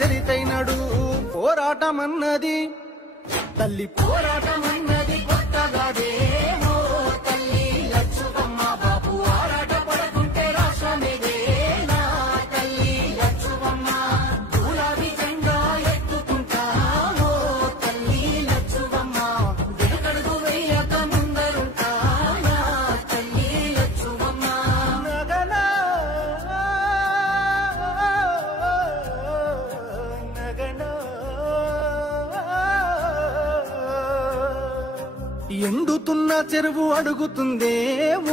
చరితైనడు పోరాటమన్నది తల్లి పోరాటమన్నది కొత్తగాదే ఓ తల్లి లచ్చువమ్మ బాపు ఆరాట పడుతుంటే రాష్ట్రమేదే నా తల్లి లచ్చువమ్మ గులాబీ జెండా ఎత్తుకుంటా ఓ తల్లి లచ్చువమ్మ వెనకడుగు వేయక ముందరుంటా నా తల్లి లచ్చువమ్మ నగనా నగనా ఎండుతున్న చెరువు అడుగుతుందే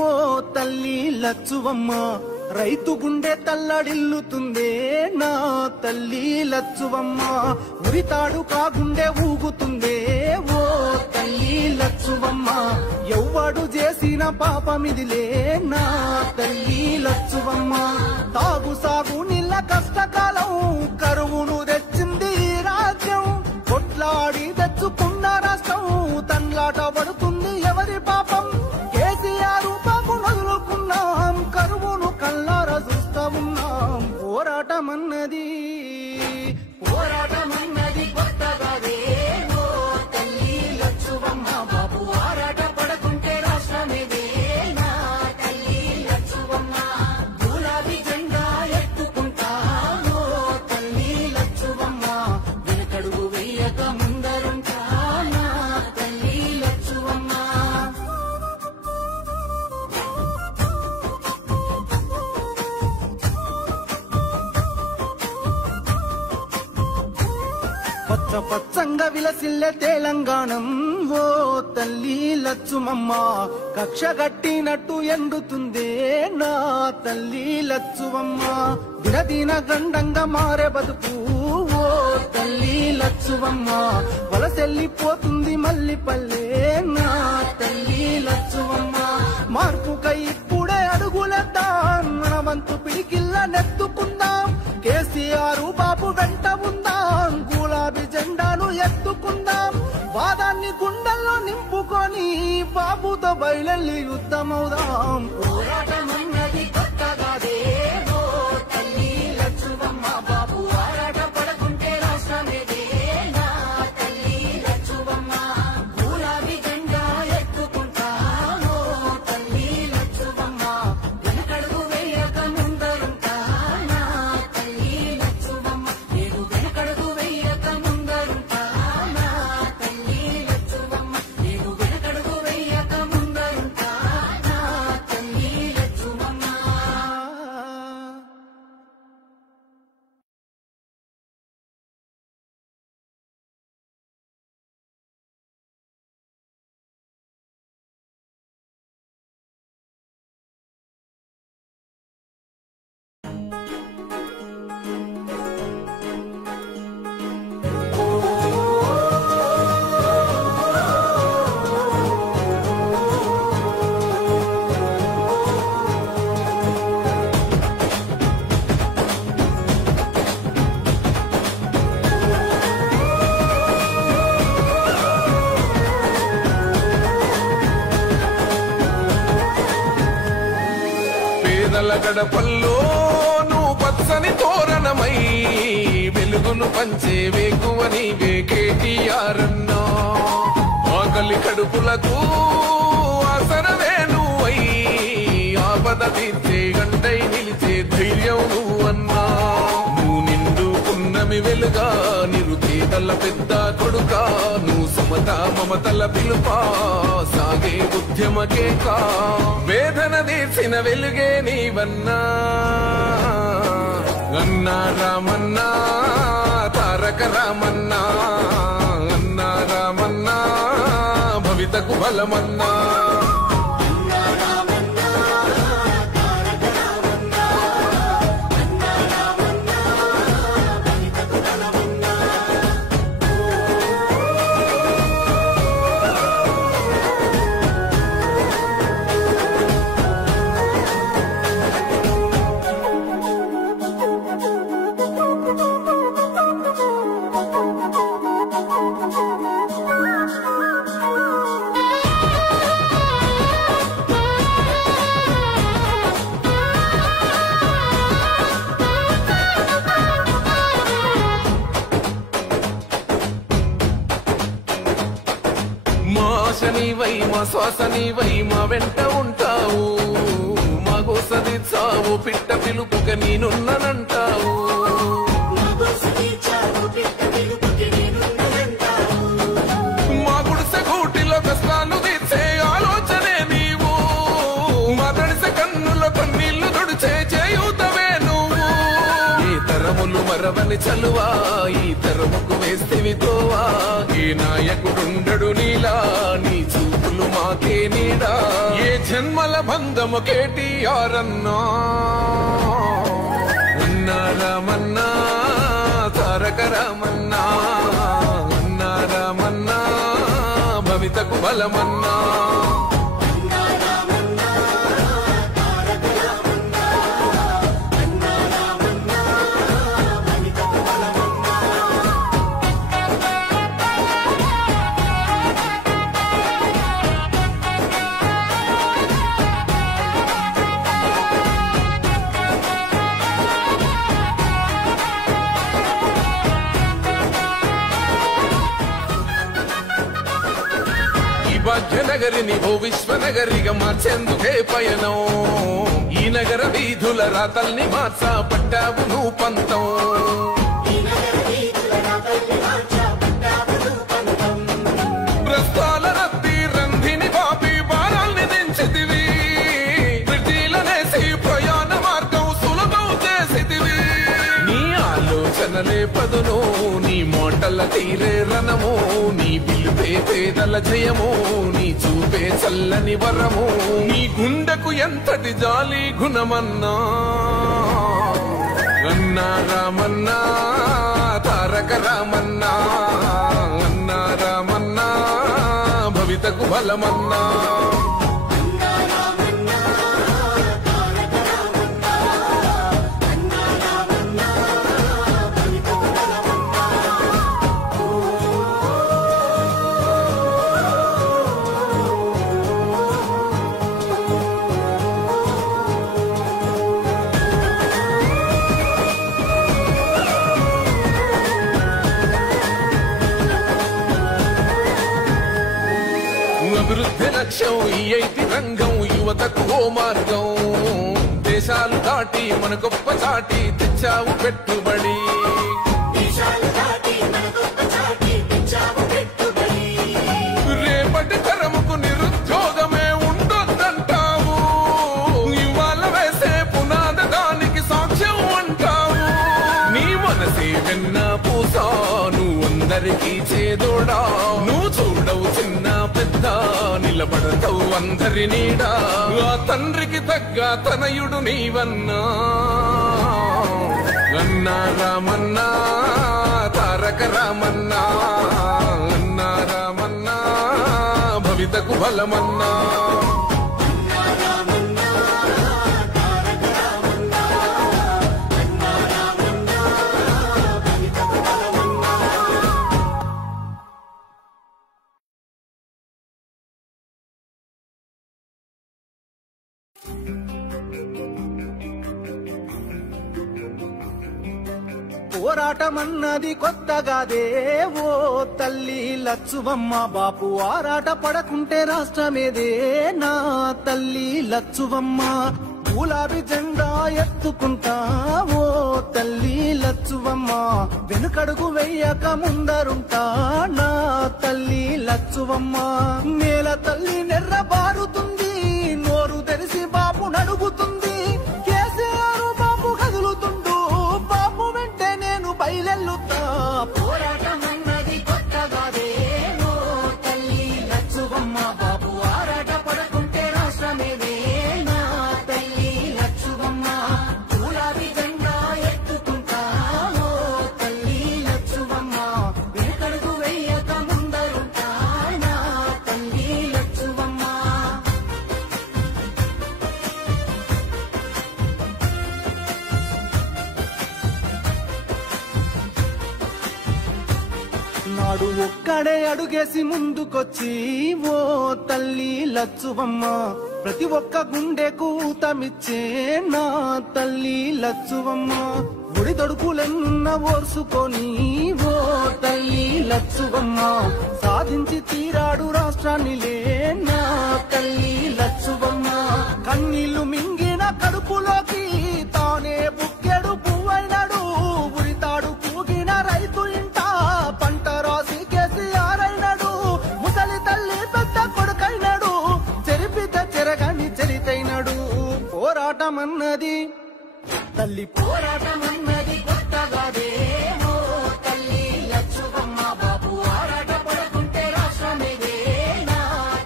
ఓ తల్లి లచ్చువమ్మ రైతు గుండె తల్లడిల్లుతుందే నా తల్లి లచ్చువమ్మ ఉరితాడు కాగుండె ఊగుతుందే ఓ తల్లి లచ్చువమ్మ ఎవ్వడు చేసిన పాపమిదిలే నా తల్లి లచ్చువమ్మ తాగు సాగు నీళ్ళ కష్టకాలం కరువును తెచ్చింది ఈ రాజ్యం కొట్లాడి తెచ్చుకున్న రాష్ట్రం తన్లాట పడుతుంది ఎవరి పాపం కేసీఆర్ బాబు వదులుకున్నాం కరువును కళ్ళారా చూస్తా ఉన్నాం పోరాటమన్నది కొత్తగాదే ఓ తల్లి లచ్చువమ్మ బాబు ఆరాట పడుతుంటే రాష్ట్రమేదే నా తల్లి లచ్చువమ్మ గులాబీ జెండా ఎత్తుకుంటా ఓ తల్లి లచ్చువమ్మ వెనకడుగు వేయక ముందరుంటా నా తల్లి లచ్చువమ్మ పచ్చ పచ్చంగా విలసిల్లే తెలంగాణం ఓ తల్లి లచ్చుమమ్మ కక్ష గట్టినట్టు ఎండుతుందే నా తల్లి లచ్చువమ్మ దినదిన గండంగా మారే బతుకు ఓ తల్లి లచ్చువమ్మ వలసెల్లిపోతుంది మల్లి పల్లె నా తల్లి లచ్చువమ్మ మార్పుకై ఇప్పుడే అడుగులేద్దాం మన వంతు పిడికిల్ల నెత్తుకుందాం కేసీఆర్ బాబు వెంట ఉందాం గులాబీ జెండాను ఎత్తుకుందాం వాదాన్ని గుండెల్లో నింపుకొని బాబుతో బయలెల్లి యుద్ధమవుదాం పోరాటమన్నది కొత్తగాదే ఓ తల్లి లచ్చువమ్మ బాబు ఆరాట పడుతుంటే రాష్ట్రమేదే నా తల్లి లచ్చువమ్మ గులాబీ జెండా ఎత్తుకుంటా ఓ తల్లి లచ్చువమ్మ వెనకడుగు వేయక ముందరుంటా నా తల్లి లచ్చువమ్మ నేను వెనకడుగు వేయక ముందరుంటా నా తల్లి లచ్చువమ్మ నేను వెనకడుగు వేయక ముందరుంటా నా తల్లి లచ్చువమ్మ పేదల గడపల్లో నువ్వు పచ్చని తోరణమై వెలుగును పంచే వేకువ నీవే కేటీఆర్ అన్నా ఆకలి కడుపులకు ఆసరవే నువ్వై ఆపద తీర్చే గంటై నిలిచే ధైర్యం నువ్వన్నా నువ్వు నిండుకున్నమి వెలుగా నిరుపేదల పెద్ద కొడుకా నువ్వు సమత మమతల పిలుపా సాగే ఉద్యమ కేకా వేదన తీర్చిన వెలుగే నీవన్నా అన్నా రామన్నా తారక రామన్నా అన్నా రామన్నా భవితకు బలమన్నా ఆశనివై మా శ్వాసనివై మా వెంట ఉంటావు మా గోసది చావు పిట్ట పిలుపుక నేనున్నానంటావు మా గుడిసె గూటిలో కష్టాలు తీర్చే ఆలోచనే నీవు మా తడిసె కన్నులో కన్నీళ్లు తుడిచే చేయూతవే నువ్వు ఈ తరములు మరవని చలువా ఈ తరముకు వేస్తేవి తోవా ఏ నాయకుడుండడు నీలా నీ చూపులు మాకే నీడా ఏ జన్మల బంధము కేటీఆర్ అన్నా అన్నా రామన్నా తారక రామన్నా అన్నా రామన్నా భవితకు బలమన్నా భాగ్యనగరిని ఓ విశ్వనగరిగా మార్చేందుకే పయనం ఈ నగర వీధుల రాతల్ని మార్చా పట్టావు నువ్వు పంతం ప్రస్తాల రద్దీ రంధిని బాపి బారాల్ని దించితివి బ్రిడ్జీలనేసి ప్రయాణ మార్గం సులభం చేసితివి నీ ఆలోచనలే పదును నీ మోటల తీరే రణము నీ పిలుపే పేదల జయము నీ చూపే చల్లని వరము నీ గుండెకు ఎంతటి జాలి గుణమన్నా అన్నా రామన్నా తారక రామన్నా అన్నా రామన్నా భవితకు బలమన్నా అభివృద్ధి లక్ష్యం ఈ ఐటి రంగం యువతకు ఓ మార్గం దేశాలు దాటి మన గొప్ప చాటి తెచ్చావు పెట్టుబడి రేపటి తరముకు నిరుద్యోగమే ఉండొద్దంటావు ఇవాళ వేసే పునాద దానికి సాక్ష్యం అంటావు నీ మనసే వెన్న పూసా నువ్వు అందరికీ చేదోడా నువ్వు చూడవు చిన్న పెద్ద నిలబడతావు అందరి నీడా ఆ తండ్రికి తగ్గ తనయుడు నీవన్నా అన్నా రామన్నా తారక రామన్నా అన్నా రామన్నా భవితకు బలమన్నా పోరాటమన్నది కొత్తగాదే ఓ తల్లి లచ్చువమ్మ బాపు ఆరాట పడకుంటే రాష్ట్రమేదే నా తల్లి లచ్చువమ్మ గులాబీ జెండా ఎత్తుకుంటా ఓ తల్లి లచ్చువమ్మ వెనుకడుగు వెయ్యక ముందరుంటా నా తల్లి లచ్చువమ్మ నేల తల్లి నెర్ర బారుతుంది నోరు తెరిసి బాపు నడుగుతుంది కేసీఆర్ బాపు కదులుతుండు బాపు వెంటే నేను బయలెల్లుతా పోరాటమన్నది కొత్తగాదే ఓ తల్లి లచ్చువమ్మ బాపు ఆరాట పడకుంటే రాష్ట్రమేదే నా తల్లి లచ్చువమ్మ గులాబీ జెండా ఎత్తుకుంటా ఓ తల్లి లచ్చువమ్మ వెనుకడుగు వెయ్యక ముందరుంటా నా తల్లి లచ్చువమ్మ నాడు ఒక్కడే అడుగేసి ముందుకొచ్చి ఓ తల్లి లచ్చువమ్మ ప్రతి ఒక్క గుండెకు ఊతమిచ్చే నా తల్లి లచ్చువమ్మ గుడి దొడుకులెన్నున్న ఓర్సుకొని ఓ తల్లి లచ్చువమ్మ సాధించి తీరాడు రాష్ట్రాన్ని నా తల్లి లచ్చువమ్మ కన్నీళ్లు మింగిన కడుపులోకి తానే బుక్కెడు పువ్వైనాడు ఉరితాడు కూగిన రైతు ఇంట పంట రాసి కేసీఆర్ అయినాడు ముసలి తల్లి పెద్ద కొడుకైనాడు చెరిపిత చెరగని చరితైనాడు పోరాటమన్నది తల్లి పోరాటమన్నది కొత్తగాదేమో తల్లి లచ్చువమ్మ బాబు ఆరాట పడుకుంటే రాష్ట్రమేదే నా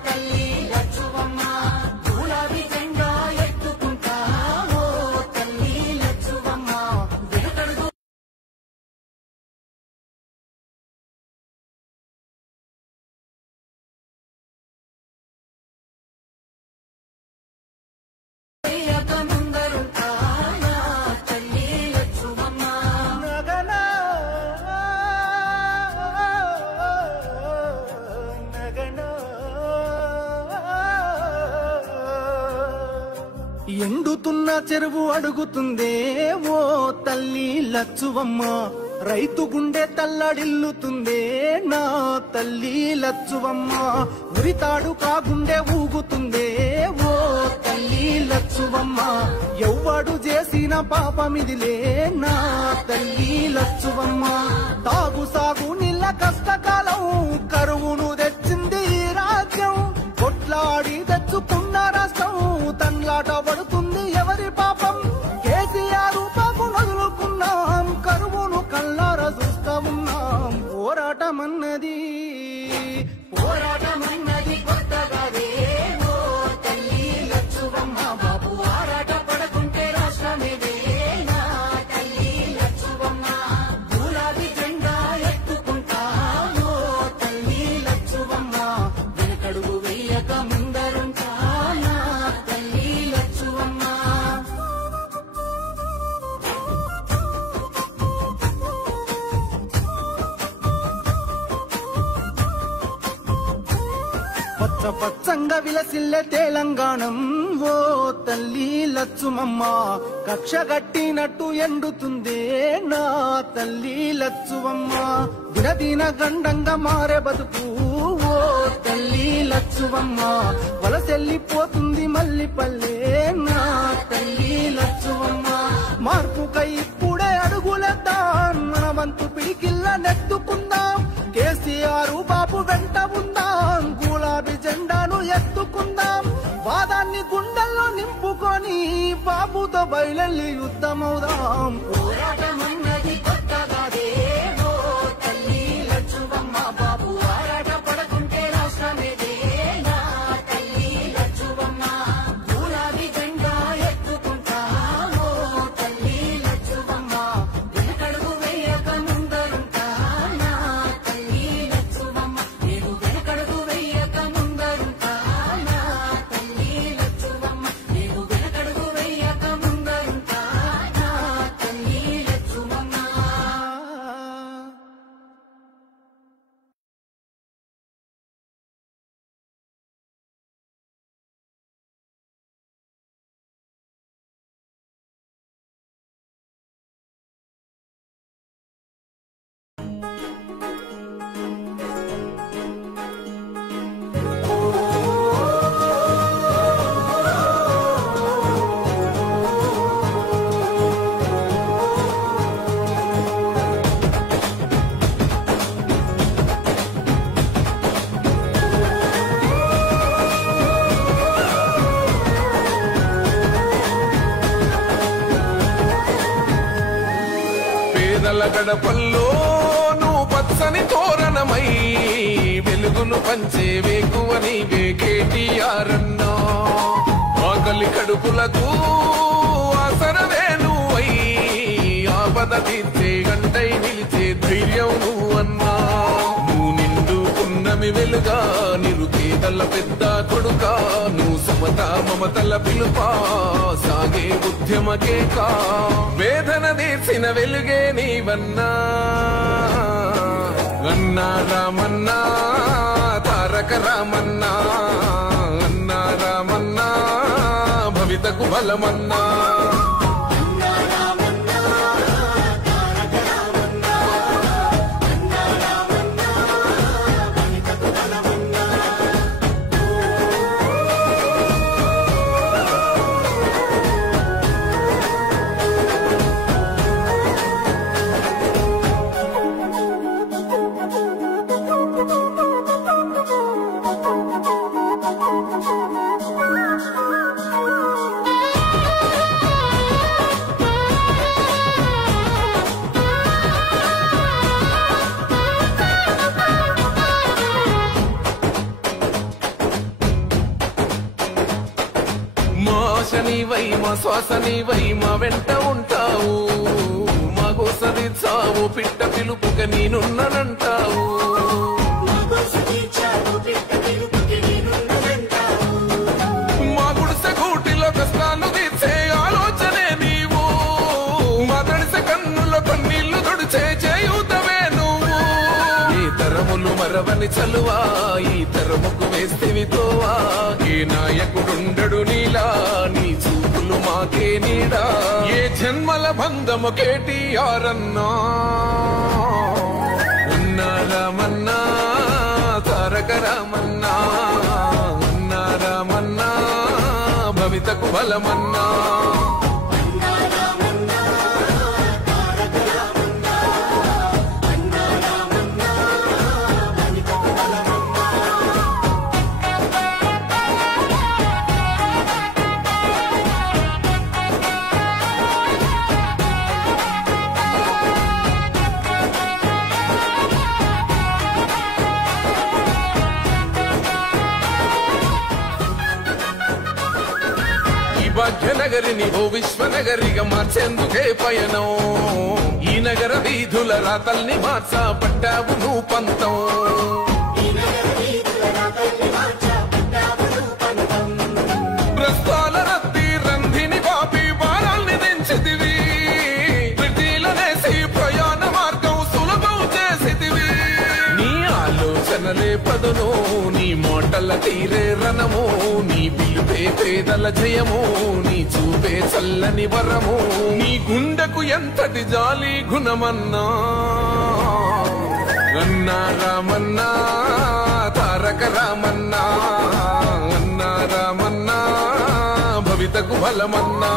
తల్లి లచ్చువమ్మ గులాబీ జెండా ఎత్తుకుంటామో తల్లి లచ్చువమ్మ వెనుకడుగు ఎండుతున్న చెరువు అడుగుతుందే ఓ తల్లి లచ్చువమ్మ రైతు గుండె తల్లడిల్లుతుందే నా తల్లి లచ్చువమ్మ ఉరితాడు కాగుండె ఊగుతుందే ఓ తల్లి లచ్చువమ్మ ఎవ్వడు చేసిన పాపమిదిలే నా తల్లి లచ్చువమ్మ తాగు సాగు నీళ్ళ కష్టకాలం కరువును తెచ్చింది ఈ రాజ్యం కొట్లాడి తెచ్చుకున్న రాష్ట్రం తన్లాట పడుతుంది ఎవరి పాపం కేసీఆర్ పాపం వదులుకున్నాం కరువును కల్లార చూస్తా ఉన్నాం పోరాటమన్నది కొత్తగాదేమో తల్లి లచ్చువమ్మ బాబు ఆరాట పడకుంటే రాష్ట్రమేదే నా తల్లి లచ్చువమ్మ గులాబీ జెండా ఎత్తుకుంటామో తల్లి లచ్చువమ్మ వెనుకడుగు వెయ్యక ముందరుంటా నా తల్లి లచ్చువమ్మ పచ్చ పచ్చంగా విలసిల్లే తెలంగాణం ఓ తల్లి లచ్చుమమ్మ కక్ష గట్టినట్టు ఎండుతుందే నా తల్లి లచ్చువమ్మ దినదిన గండంగా మారే బతుకు ఓ తల్లి లచ్చువమ్మ వలసెల్లిపోతుంది మల్లి పల్లె నా తల్లి లచ్చువమ్మ మార్పుకై ఇప్పుడే అడుగులేద్దాం మన వంతు పిడికిల్ల నెత్తుకుందాం కేసీఆర్ బాబు వెంట ఉందాం గులాబీ జెండాను ఎత్తుకుందాం వాదాన్ని గుండెల్లో నింపుకొని బాబుతో బయలెల్లి యుద్ధమవుదాం పోరాటమన్నది కొత్తగాదేమో తల్లి లచ్చువమ్మ బాబు ఆరాట పడకుంటే రాష్ట్రమేదే నా తల్లి లచ్చువమ్మ గులాబీ జెండా ఎత్తుకుంటామో తల్లి లచ్చువమ్మ వెనుకడుగు వేయక ముందరుంటా నా తల్లి లచ్చువమ్మ నేను వెనుకడుగు వేయక ముందరుంటా నా తల్లి లచ్చువమ్మ నేను వెనుకడుగు వేయక ముందరుంటా నా తల్లి లచ్చువమ్మ పేదల గడపల్లో నువ్వు పచ్చని తోరణమై వెలుగును పంచే వేకువ నీవే కేటీఆర్ అన్నా ఆకలి కడుపులకు ఆసరవే నువ్వై ఆపద తీర్చే గంటై నిలిచే ధైర్యం నువ్వన్నా నువ్వు నిండుకున్నమి వెలుగా నిరుపేదల పెద్ద కొడుకా నువ్వు సమత మమతల పిలుపా సాగే ఉద్యమకే కా వేదన తీర్చిన వెలుగే నీవన్నా అన్నా రామన్నా తారక రామన్నా అన్నా రామన్నా భవితకు బలమన్నా అన్నా రామన్నా తారక రామన్నా అన్నా నీవై మా శ్వాస నీవై మా వెంట ఉంటావు మా గోసది చావు పిట్ట పిలుపుక నేనున్నానంటావు మా గుడిసె గూటిలో కష్టాలు తీర్చే ఆలోచనే నీవు మా తడిసె కన్నులో కన్నీళ్లు తుడిచే చేయుతవే నువ్వు ఈ తరములు మరవని చలువా ఈ తరముకు వేస్తేవి తోవా ఏ నాయకుడుండడు నీలా నీ చూపులు మాకే నీడా ఏ జన్మల బంధము కేటీఆర్ అన్నా రామన్నా తారక రామన్నా అన్నా రామన్నా భవితకు బలమన్నా భాగ్యనగరిని ఓ విశ్వనగరిగా మార్చేందుకే పయనం ఈ నగర వీధుల రాతల్ని మార్చా పట్టావు నువ్వు పంతం ప్రస్తాల రద్ది రంధిని పాపి భారాల్ని దించితివి ప్రతిలనేసి ప్రయాణ మార్గం సులభం చేసితివి నీ ఆలోచనలే పదును నీ మాటల తీరే రణము నీ పిలుపే పేదల జయము నీ చూపే చల్లని వరము నీ గుండెకు ఎంతటి జాలి గుణమన్నా అన్నా రామన్నా తారక రామన్నా అన్నా రామన్నా భవితకు బలమన్నా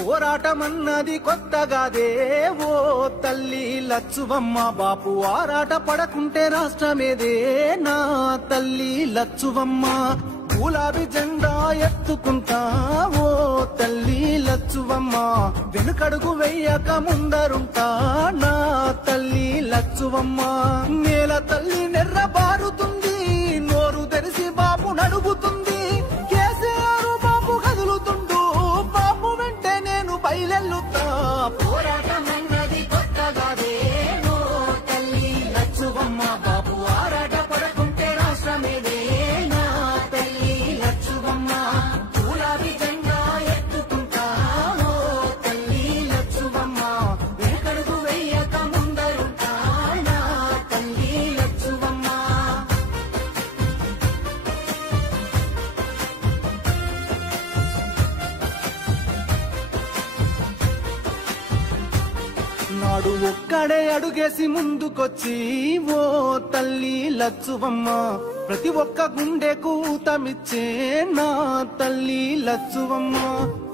పోరాటమన్నది కొత్తగాదే ఓ తల్లి లచ్చువమ్మ బాపు ఆరాట పడకుంటే రాష్ట్రమేదే నా తల్లి లచ్చువమ్మ గులాబీ జెండా ఎత్తుకుంటా ఓ తల్లి లచ్చువమ్మ వెనుకడుగు వెయ్యక ముందరుంటా నా తల్లి లచ్చువమ్మ నేల తల్లి నెర్ర బారుతుంది నోరు తెరిసి బాపు నడుగుతుంది కేసీఆర్ బాపు కదులుతుండు బాపు వెంటే నేను బయలెల్లుతా పోరాటమన్నది కొత్తగాదే ఓ తల్లి లచ్చువమ్మ బాపు ఆరాట పడకుంటే రాష్ట్రమేదే నా తల్లి లచ్చువమ్మ గులాబీ జెండా ఎత్తుకుంటా ఓ తల్లి లచ్చువమ్మ వెనకడుగు వెయ్యక ముందరుంటా నా తల్లి లచ్చువమ్మ నాడు ఒక్కడే అడుగేసి ముందుకొచ్చి ఓ తల్లి లచ్చువమ్మ ప్రతి ఒక్క గుండెకు ఊతమిచ్చే నా తల్లి లచ్చువమ్మ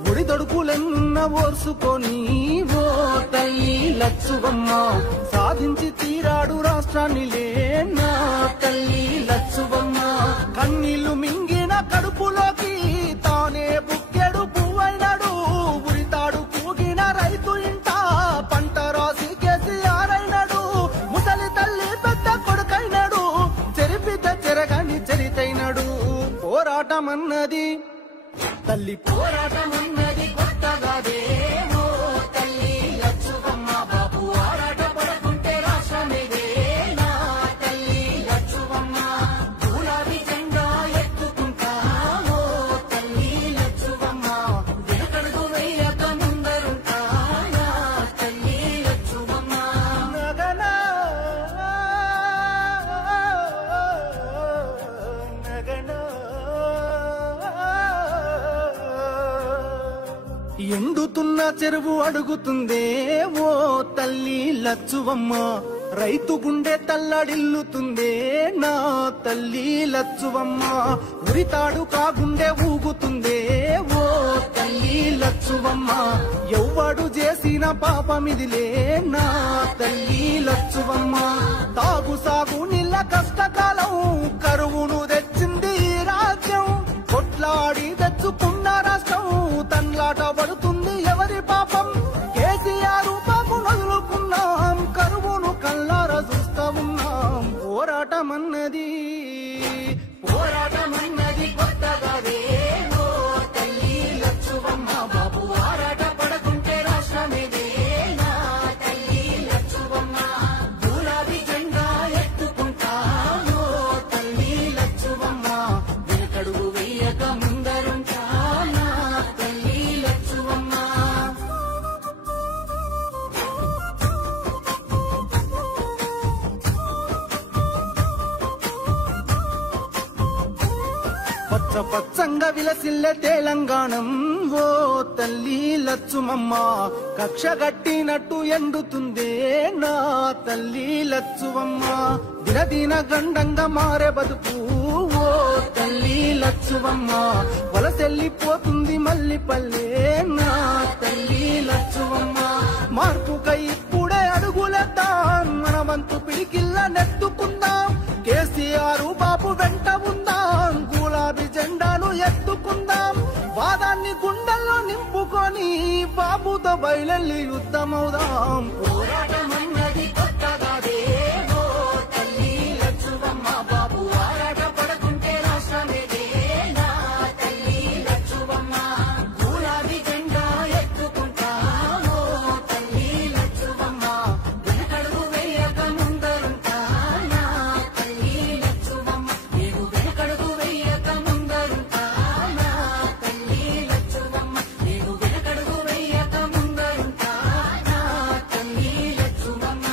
ఒడిదొడుకులెన్న ఓర్చుకొని ఓ తల్లి లచ్చువమ్మ సాధించి తీరాడు రాష్ట్రాన్నిలే నా తల్లి లచ్చువమ్మ కన్నీళ్లు మింగిన కడుపులోకి తానే బుక్కెడు పువ్వైనాడు ఉరితాడు కూగిన రైతు ఇంట పంట రాసి కేసీఆర్ అయినాడు ముసలి తల్లి పెద్ద కొడుకైనాడు చెరిపిత చెరగని చరితైనాడు పోరాటమన్నది తల్లి పోరాటమన్నది కొత్తగాదే ఓ తల్లి లచ్చువమ్మ బాపు ఆరాట పడకుంటే రాష్ట్రమేదే నా తల్లి లచ్చువమ్మ గులాబీ జెండా ఎత్తుకుంటా ఓ తల్లి లచ్చువమ్మ వెనకడుగు వెయ్యక ముందరుంటా నా తల్లి లచ్చువమ్మ నగనా నగనా ఎండుతున్న చెరువు అడుగుతుందే ఓ తల్లి లచ్చువమ్మ రైతు గుండె తల్లడిల్లుతుందే నా తల్లి లచ్చువమ్మ ఉరితాడు కాగుండె ఊగుతుందే ఓ తల్లి లచ్చువమ్మ ఎవ్వడు చేసిన పాపమిదిలే నా తల్లి లచ్చువమ్మ తాగు సాగు నీళ్ళ కష్టకాలం కరువును తెచ్చింది ఈ రాజ్యం కొట్లాడి తెచ్చుకున్న రాష్ట్రం తన్లాట పడుతుంది ఎవరి పాపం కేసీఆర్ పాపం వదులుకున్నాం కరువును కళ్ళారా చూస్తా ఉన్నాం పోరాటమన్నది కొత్తగా ఓ తల్లి లచ్చువమ్మ బాబు ఆరాట పడకుంటే రాష్ట్రమేదే నా తల్లి లచ్చువమ్మ గులాబీ జెండా ఎత్తుకుంటా ఓ తల్లి లచ్చువమ్మ వెనకడుగు వెయ్యక ముందరుంటా నా తల్లి లచ్చువమ్మ పచ్చ పచ్చంగా విలసిల్లే తెలంగాణం ఓ తల్లి లచ్చుమమ్మ కక్ష గట్టినట్టు ఎండుతుందే నా తల్లి లచ్చువమ్మ దినదిన గండంగా మారే బతుకు ఓ తల్లి లచ్చువమ్మ వలసెల్లిపోతుంది మల్లి పల్లె నా తల్లి లచ్చువమ్మ మార్పుకై ఇప్పుడే అడుగులేద్దాం మన వంతు పిడికిల్ల నెత్తుకుందాం కేసీఆర్ బాబు వెంట ఉందాం గులాబీ జెండాను ఎత్తుకుందాం వాదాన్ని గుండెల్లో నింపుకొని బాబుతో బయలెల్లి యుద్ధమవుదాం పోరాటమన్నది కొత్తగా ఓ తల్లి లచ్చువమ్మ బాబు ఆరాట పడకుంటే రాష్ట్రమేదే నా తల్లి లచ్చువమ్మ గులాబీ జెండా ఎత్తుకుంటా ఓ తల్లి లచ్చువమ్మ వెనకడుగు వేయక ముందరుంటా నా తల్లి లచ్చువమ్మ నీవు వెనకడుగు వేయక ముందరుంటా నా తల్లి లచ్చువమ్మ నీవు వెనకడుగు వేయక ముందరుంటా నా తల్లి లచ్చువమ్మ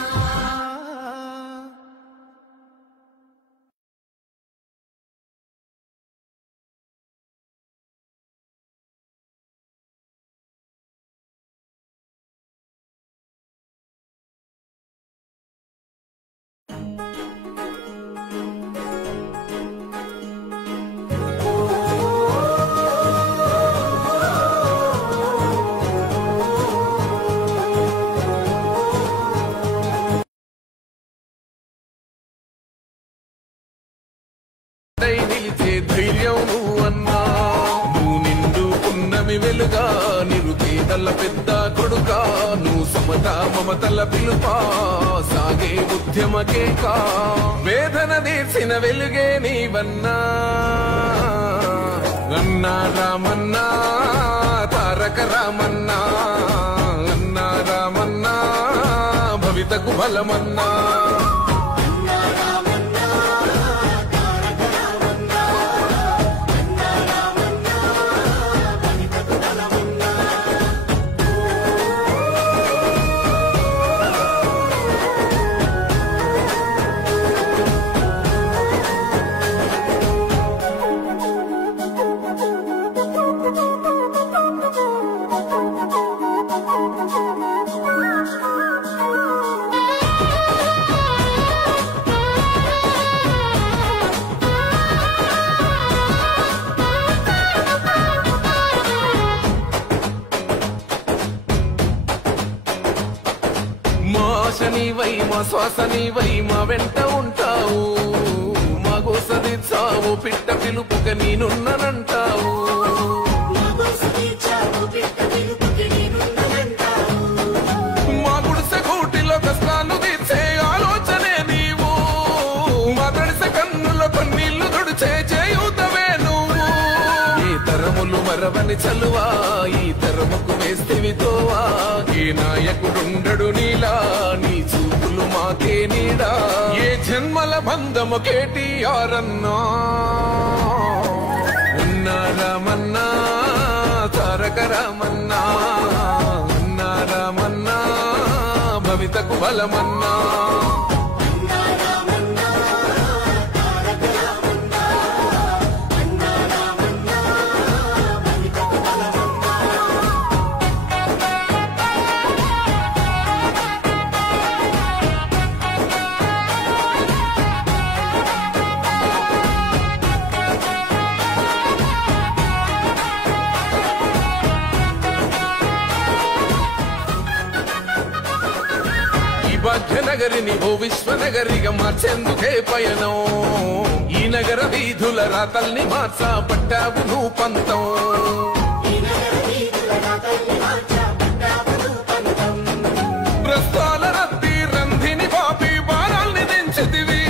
నిలిచే ధైర్యం నువ్వన్నా నువ్వు నిండుకున్నమి వెలుగా నిరుపేదల పెద్ద కొడుకా నువ్వు సమత మమతల పిలుపా సాగే ఉద్యమకేకా వేదన తీర్చిన వెలుగే నీవన్నా అన్నా రామన్నా తారక రామన్నా అన్నా రామన్నా భవితకు బలమన్నా నీవై మా శ్వాస నీవై మా వెంట ఉంటావు మా గోస తీర్చావు పిట్ట పిలుపుక నేనున్నానంటావు మా గుడిసె కూటిలో కష్టాలు తీర్చే ఆలోచనే నీవు మా తడిసె కన్నులో కన్నీళ్లు తుడిచే చేయుతవే నువ్వు ఈ తరములు మరవని చలువా ఈ తరముకు వేస్తేవి తోవా ఏ నాయకుడుండడు నీలా నీ చూపులు మాకే నీడా ఏ జన్మల బంధము కేటీఆర్ అన్నా ఉన్నా రామన్నా తారక రామన్నా అన్నా రామన్నా భవితకు బలమన్నా నగరిని ఓ విశ్వనగరిగా మార్చేందుకే పయనం ఈ నగర వీధుల రాతల్ని మార్చా పట్టావు నువ్వు పంతం ప్రస్తాల రద్దీ రంధిని పాపి బాణాల్ని దించితివి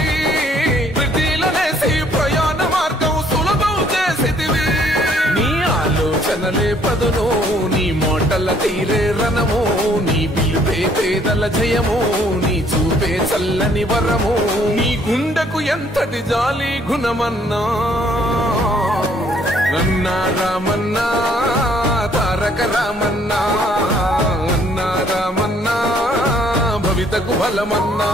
ప్రతిలనేసి ప్రయాణ మార్గం సులభం చేసితివి నీ ఆలోచనలే పదును నీ మోటల తీరే రణము నీ పిలుపే పేదల జయము నీ చూపే చల్లని వరము నీ గుండెకు ఎంతటి జాలి గుణమన్నా అన్నా రామన్నా తారక రామన్నా అన్నా రామన్నా భవితకు బలమన్నా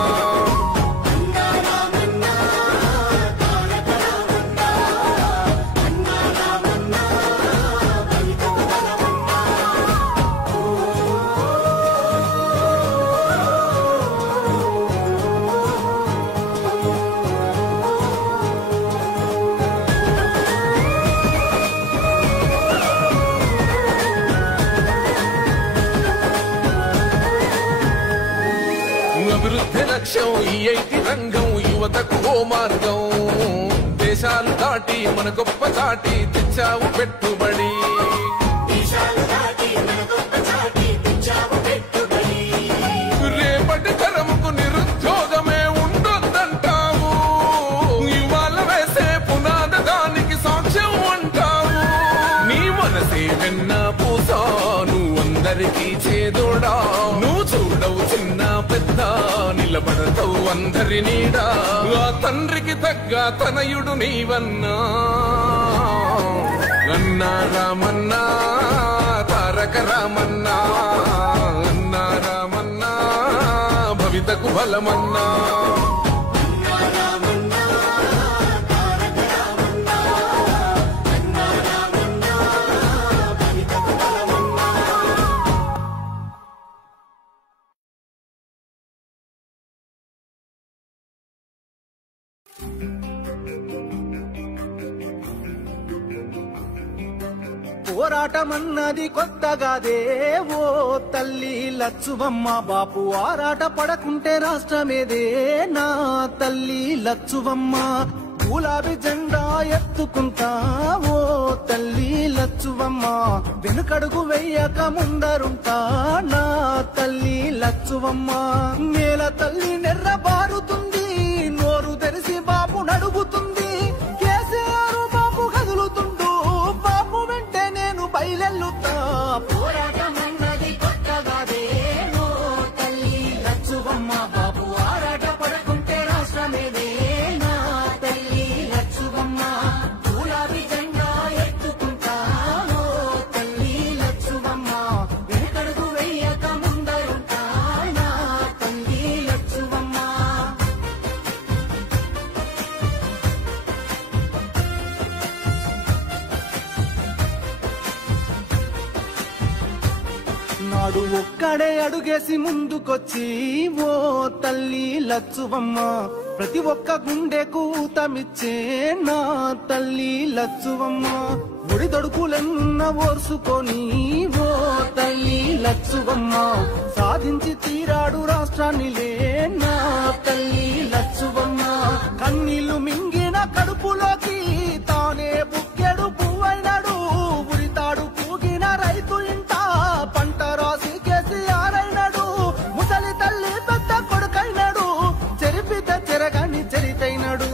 అభివృద్ధి లక్ష్యం ఈ ఐటి రంగం యువతకు ఓ మార్గం దేశాలు దాటి మన గొప్ప చాటి తెచ్చావు పెట్టుబడి రేపటి తరముకు నిరుద్యోగమే ఉండొద్దంటావు ఇవాళ వేసే పునాద దానికి సాక్ష్యం అంటావు నీ మనసే వెన్న పూసా నువ్వందరికీ చేదోడా నువ్వు చూడవు చిన్న పెద్ద నిలబడతావు అందరి నీడా ఆ తండ్రికి తగ్గ తనయుడు నీవన్నా అన్నా రామన్నా తారక రామన్నా అన్నా రామన్నా భవితకు బలమన్నా పోరాటమన్నది కొత్తగాదే ఓ తల్లి లచ్చువమ్మ బాపు ఆరాట పడకుంటే రాష్ట్రమేదే నా తల్లి లచ్చువమ్మ గులాబీ జెండా ఎత్తుకుంటా ఓ తల్లి లచ్చువమ్మ వెనుకడుగు వెయ్యక ముందరుంటా నా తల్లి లచ్చువమ్మ నేల తల్లి నెర్ర బారుతుంది నోరు తెరిసి బాపు నడుగుతుంది కేసీఆర్ బాపు కదులుతుండు బాపు వెంటే నేను బయలెల్లుతా పోరాటమన్నది కొత్తగాదే ఓ తల్లి లచ్చువమ్మ బాపు ఆరాట పడకుంటే రాష్ట్రమేదే నా తల్లి లచ్చువమ్మ గులాబీ జెండా ఎత్తుకుంటా ఓ తల్లి లచ్చువమ్మ వెనకడుగు వెయ్యక ముందరుంటా నా తల్లి లచ్చువమ్మ నాడు ఒక్కడే అడుగేసి ముందుకొచ్చి ఓ తల్లి లచ్చువమ్మ ప్రతి ఒక్క గుండెకు ఊతమిచ్చే నా తల్లి లచ్చువమ్మ ఒడిదొడుకులెన్న ఓర్చుకొని ఓ తల్లి లచ్చువమ్మ సాధించి తీరాడు రాష్ట్రాన్నిలే నా తల్లి లచ్చువమ్మ కన్నీళ్లు మింగిన కడుపులోకి తానే బుక్కెడు పువ్వైనాడు ఉరితాడు పూగిన రైతు ఇంట పంట రాసి కేసీఆర్ అయినాడు ముసలి తల్లి పెద్ద కొడుకైనాడు చెరిపితే చెరగాని చరితైనాడు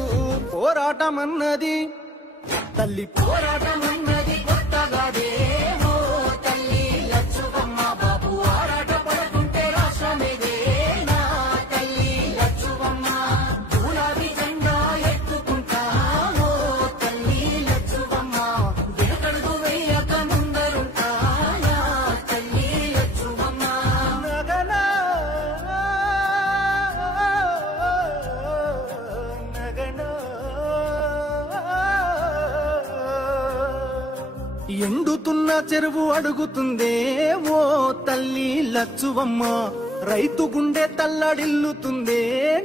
పోరాటమన్నది తల్లి పోరాటమన్నది కొత్తగాదే ఓ తల్లి లచ్చువమ్మ బాపు ఆరాట పడకుంటే రాష్ట్రమేదే నా తల్లి లచ్చువమ్మ గులాబీ జెండా ఎత్తుకుంటా ఓ తల్లి లచ్చువమ్మ వెనకడుగు వెయ్యక ముందరుంటా నా తల్లి లచ్చువమ్మ నగనా నగనా ఎండుతున్న చెరువు అడుగుతుందే ఓ తల్లి లచ్చువమ్మ రైతు గుండె తల్లడిల్లుతుందే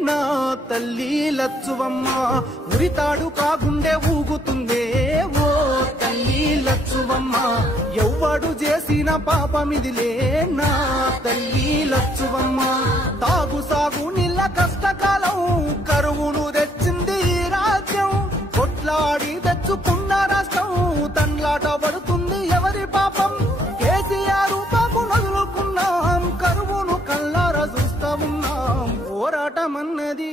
నా తల్లి లచ్చువమ్మ ఉరితాడు కాగుండె ఊగుతుందే ఓ తల్లి లచ్చువమ్మ ఎవ్వడు చేసి చేసిన పాపమిదిలే నా తల్లి లచ్చువమ్మ తాగు సాగు నీళ్ళ కష్టకాలం కరువును తెచ్చింది ఈ రాజ్యం కొట్లాడి తెచ్చుకున్న రాష్ట్రం తండ్లాట పడుతుంది ఎవరి పాపం కేసీఆర్ బాబు నదులుకున్నాం కరువును కళ్ళారా చూస్తా ఉన్నాం పోరాటమన్నది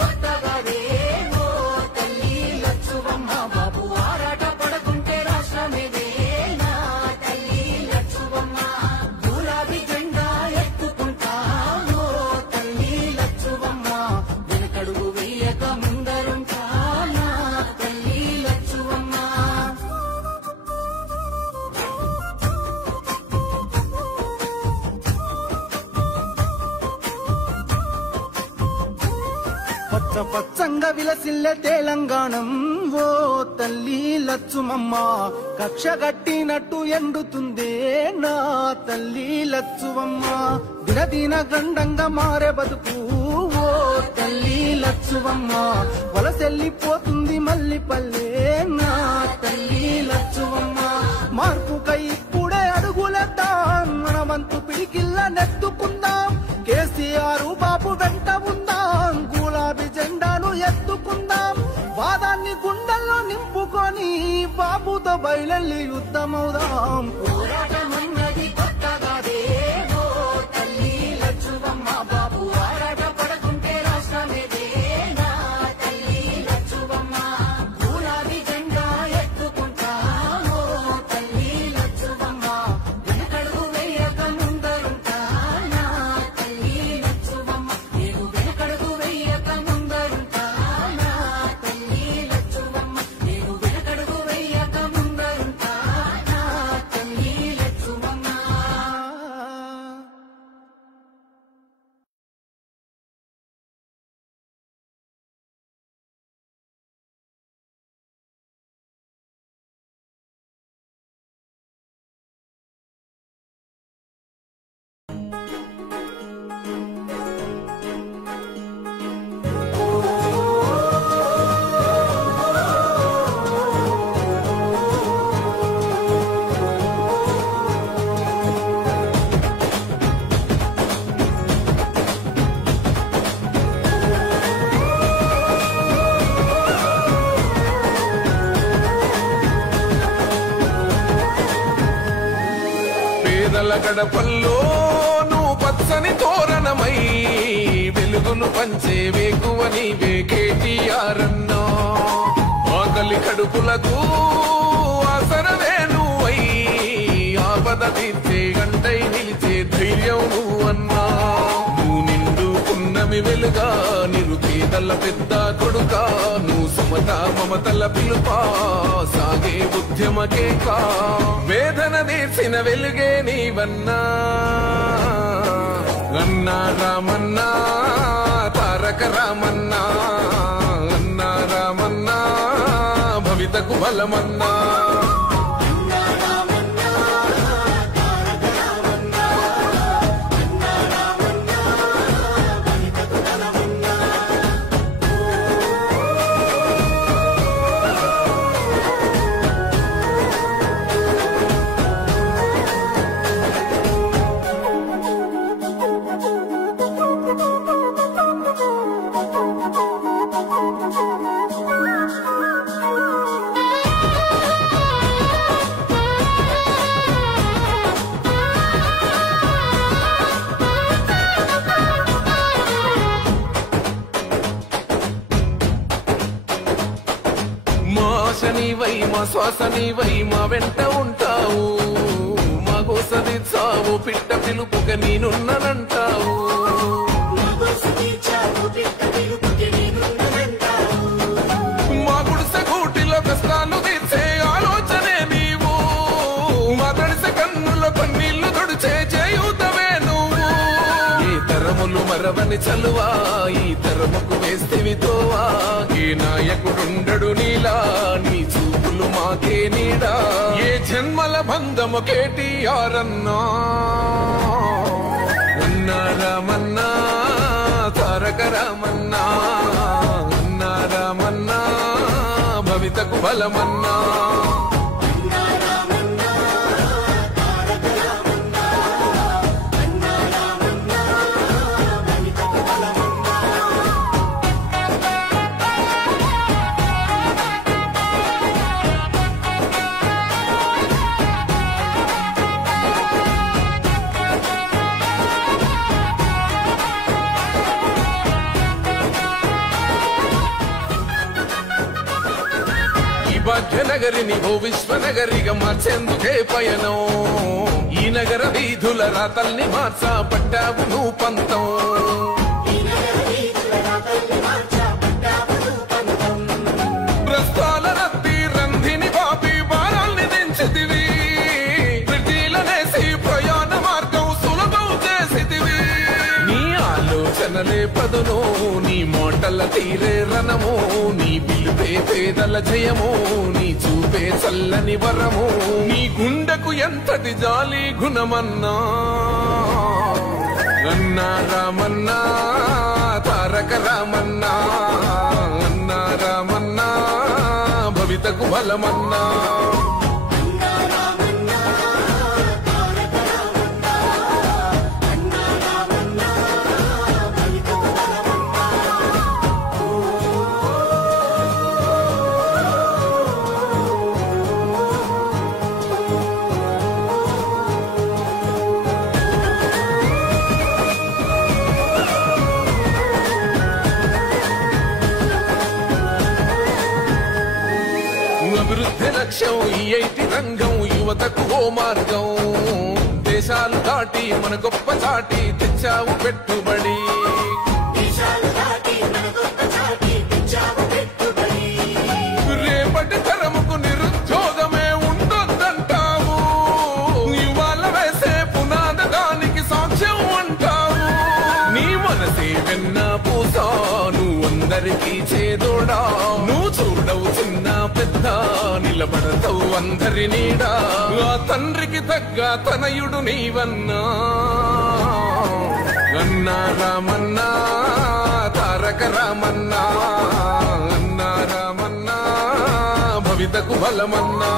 కొత్తగానే ఓ తల్లి లచ్చువమ్మ బాబు ఆరాట పడకుంటే రాష్ట్రమేదే నా తల్లి లచ్చువమ్మ గులాబీ జెండా ఎత్తుకుంటాం ఓ తల్లి లచ్చువమ్మ వెనకడుగు వేయక ముందరుంటా నా తల్లి లచ్చువమ్మ పచ్చ పచ్చంగా విలసిల్లే తెలంగాణం ఓ తల్లి లచ్చుమమ్మ కక్ష గట్టినట్టు ఎండుతుందే నా తల్లి లచ్చువమ్మ దినదిన గండంగా మారే బతుకు ఓ తల్లి లచ్చువమ్మ వలసెల్లిపోతుంది మల్లి పల్లె నా తల్లి లచ్చువమ్మ మార్పుకై ఇప్పుడే అడుగులేద్దాం మన వంతు పిడికిల్ల నెత్తుకుందాం కేసీఆర్ బాబు వెంట ఉందాం గులాబీ జెండాను ఎత్తుకుందాం వాదాన్ని గుండెల్లో నింపుకొని బాబుతో బయలెళ్ళి యుద్ధమవుదాం పోరాటమన్నది కొత్తగాదే ఓ తల్లి లచ్చువమ్మ బాబు ఆరాట పడకుంటే రాష్ట్రమేదే నా తల్లి లచ్చువమ్మ గులాబీ జెండా ఎత్తుకుంటాం ఓ తల్లి లచ్చువమ్మ వెనకడుగు వేయక ముందరుంటా నా తల్లి లచ్చువమ్మ నేను వెనకడుగు వేయక ముందరుంటా నా తల్లి లచ్చువమ్మ నేను వెనకడుగు వేయక ముందరుంటా నా తల్లి లచ్చువమ్మ పేదల గడపల్లో నువ్వు పచ్చని తోరణమై వెలుగును పంచే వేకువ నీవే కేటీఆర్ అన్నా ఆకలి కడుపులకు ఆసరవే నువ్వై ఆపద తీర్చే గంటై నిలిచే ధైర్యం నువ్వన్నా నువ్వు నిండుకున్నవి వెలుగా నిరుపేదల పెద్ద కొడుకా నువ్వు సమత మమతల పిలుపా సాగే ఉద్యమకే కా వేదన తీర్చిన వెలుగే నీవన్నా అన్నా రామన్నా తారక రామన్నా అన్నా రామన్నా భవితకు బలమన్నా నీవై మా శ్వాస నీవై మా వెంట ఉంటావు మా గోసదిచ్చావు పిట్ట పిలుపుక నేనున్నానంటావు మా గుడిసె కూటిలో కష్టాలు తీర్చే ఆలోచనే నీవు మా తడిసె కన్నులో కన్నీళ్లు తుడిచే చేయూతవే నువ్వు ఈ తరములు మరవని చలువా ఈ తరముకు వేస్తేవి తోవా ఏ నాయకుడుండడు నీలా నీ చూపులు మాకే నీడా ఏ జన్మల బంధము కేటీఆర్ అన్నా అన్నా రామన్నా తారక రామన్నా అన్నా రామన్నా భవితకు బలమన్నా భాగ్యనగరిని ఓ విశ్వనగరిగా మార్చేందుకే పయనం ఈ నగర వీధుల రాతల్ని మార్చా పట్టావు నువ్వు పంతం ప్రస్తాల రద్ది రంధిని బాపి భారాల్ని దించితివి ప్రజలనేసి ప్రయాణ మార్గం సులభం చేసితివి నీ ఆలోచనలే పదును నీ మోటల తీరే రణము నీ పిలుపే పేదల జయము నీ చూపే చల్లని వరము నీ గుండెకు ఎంతటి జాలి గుణమన్నా అన్నా రామన్నా తారక రామన్నా అన్నా రామన్నా భవితకు బలమన్నా అభివృద్ధి లక్ష్యం ఈ ఐటి రంగం యువతకు ఓ మార్గం దేశాలు దాటి మన గొప్ప చాటి తెచ్చావు పెట్టుబడి రేపటి తరముకు నిరుద్యోగమే ఉండొద్దంటావు ఇవాళ వేసే పునాద దానికి సాక్ష్యం అంటావు నీ మనసే వెన్న పూసా నువ్వు అందరికీ చేదోడా నువ్వు చూడవు చిన్న పెద్ద నిలబడతావు అందరి నీడా ఆ తండ్రికి తగ్గ తనయుడు నీవన్నా అన్నా రామన్నా తారక రామన్నా అన్నా రామన్నా భవితకు బలమన్నా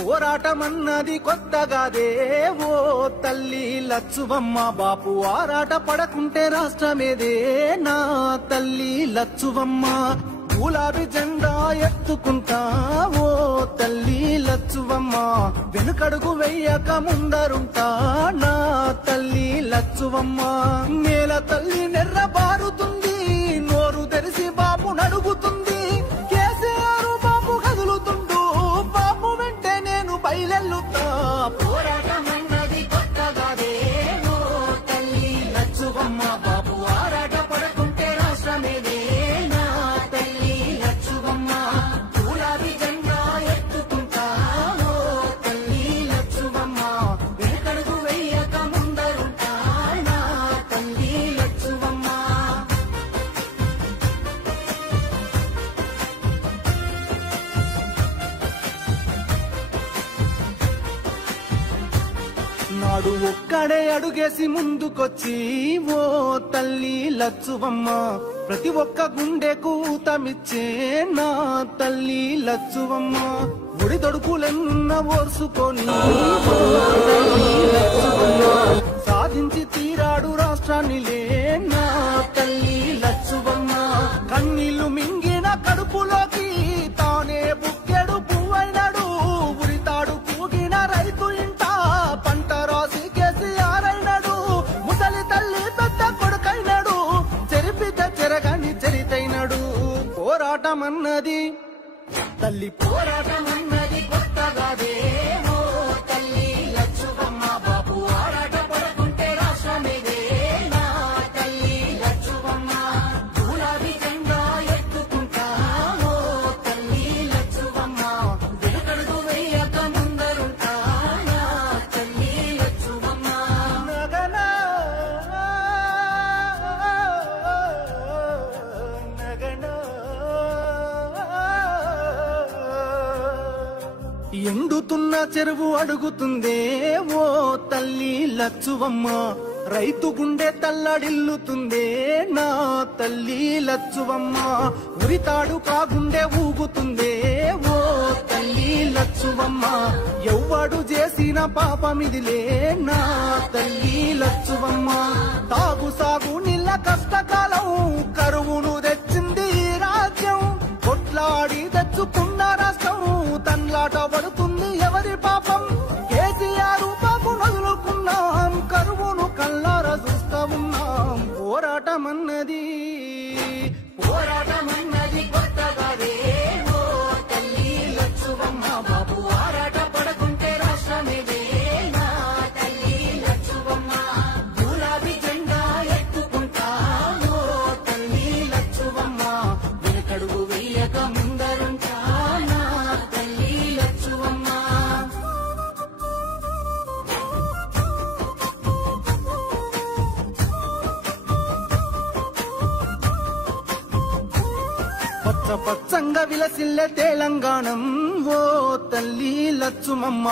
పోరాటమన్నది కొత్తగాదే ఓ తల్లి లచ్చువమ్మ బాపు ఆరాట పడకుంటే రాష్ట్రమేదే నా తల్లి లచ్చువమ్మ గులాబీ జెండా ఎత్తుకుంటా ఓ తల్లి లచ్చువమ్మ వెనుకడుగు వెయ్యక ముందరుంటా నా తల్లి లచ్చువమ్మ నేల తల్లి నెర్ర బారుతుంది నోరు తెరిసి బాపు నడుగుతుంది కేసీఆర్ బాపు కదులుతుండు బాపు వెంటే నేను బయలెల్లుతా పోరాటమన్నది కొత్తగాదే ఓ తల్లి లచ్చువమ్మ బాపు ఆరాట పడకుంటే రాష్ట్రమేదే నా తల్లి లచ్చువమ్మ గులాబీ జెండా ఎత్తుకుంటా ఓ తల్లి లచ్చువమ్మ వెనకడుగు వెయ్యక ముందరుంటా నా తల్లి లచ్చువమ్మ నాడు ఒక్కడే అడుగేసి ముందుకొచ్చి ఓ తల్లి లచ్చువమ్మ ప్రతి ఒక్క గుండెకు ఊతమిచ్చే నా తల్లి లచ్చువమ్మ ఒడిదొడుకులెన్న ఓర్చుకొని ఓ తల్లి లచ్చువమ్మ సాధించి తీరాడు రాష్ట్రాన్నిలే నా తల్లి లచ్చువమ్మ కన్నీళ్లు మింగిన కడుపులోకి తానే బుక్కెడు పువ్వైనాడు ఉరితాడు పూగిన రైతు ఇంట పంట రాసి కేసీఆర్ అయినాడు ముసలి తల్లి పెద్ద కొడుకైనాడు చెరిపితే చెరగని చరితైనాడు పోరాటమన్నది తల్లి పోరాటమన్నది కొత్తగాదే ఓ తల్లి లచ్చువమ్మ బాపు ఆరాట పడకుంటే రాష్ట్రమేదే నా తల్లి లచ్చువమ్మ గులాబీ జెండా ఎత్తుకుంటా ఓ తల్లి లచ్చువమ్మ వెనుకడుగు వెయ్యక ముందరుంటా నా తల్లి లచ్చువమ్మ నగనా నగనా ఎండుతున్న చెరువు అడుగుతుందే ఓ తల్లి లచ్చువమ్మ రైతు గుండె తల్లడిల్లుతుందే నా తల్లి లచ్చువమ్మ ఉరితాడు కాగుండె ఊగుతుందే ఓ తల్లి లచ్చువమ్మ ఎవ్వడు చేసిన పాపమిదిలే నా తల్లి లచ్చువమ్మ తాగు సాగు రైతుల కష్టకాలం కరువును తెచ్చింది ఈ రాజ్యం కొట్లాడి తెచ్చుకున్న రాష్ట్రం తన్లాట పడుతుంది ఎవరి పాపం కేసీఆర్ బాబు నదులుకున్నాం కరువును కల్లారా చూస్తా ఉన్నాం పోరాటమన్నది కొత్తగానే ఓ తల్లి లచ్చువమ్మ బాబు ఆరాట పడకుంటే రాష్ట్రమేదే నా తల్లి లచ్చువమ్మ గులాబీ జెండా ఎత్తుకుంటా ఓ తల్లి లచ్చువమ్మ వెనకడుగు వెయ్యక ముందరుంటా నా తల్లి లచ్చువమ్మ పచ్చ పచ్చంగా విలసిల్లే తెలంగాణం ఓ తల్లి లచ్చుమమ్మ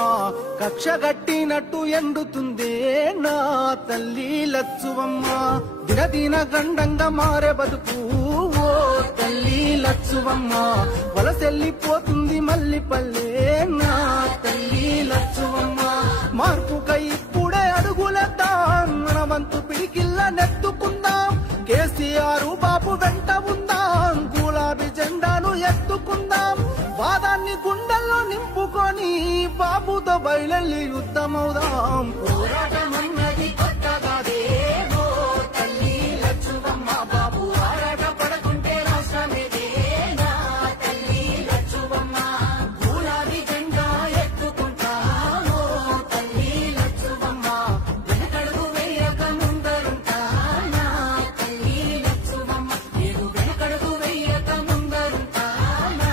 కక్ష గట్టినట్టు ఎండుతుందే నా తల్లి లచ్చువమ్మ దినదిన గండంగా మారే బతుకు ఓ తల్లి లచ్చువమ్మ వలసెల్లిపోతుంది మల్లి పల్లె నా తల్లి లచ్చువమ్మ మార్పుకై ఇప్పుడే అడుగులేద్దాం మన వంతు పిడికిల్ల నెత్తుకుందాం కేసీఆర్ బాబు వెంట ఉందాం గులాబీ జెండాను ఎత్తుకుందాం వాదాన్ని గుండెల్లో నింపుకొని బాబుతో బయలెల్లి యుద్ధమవుదాం పోరాటమన్నది కొత్తగాదే ఓ తల్లి లచ్చువమ్మ బాబు ఆరాట పడకుంటే రాష్ట్రమేదే నా తల్లి లచ్చువమ్మ గులాబీ జెండా ఎత్తుకుంటా ఓ తల్లి లచ్చువమ్మ వెనకడుగు వేయక ముందరుంటా నా తల్లి లచ్చువమ్మ నేను వెనకడుగు వేయక ముందరుంటా నా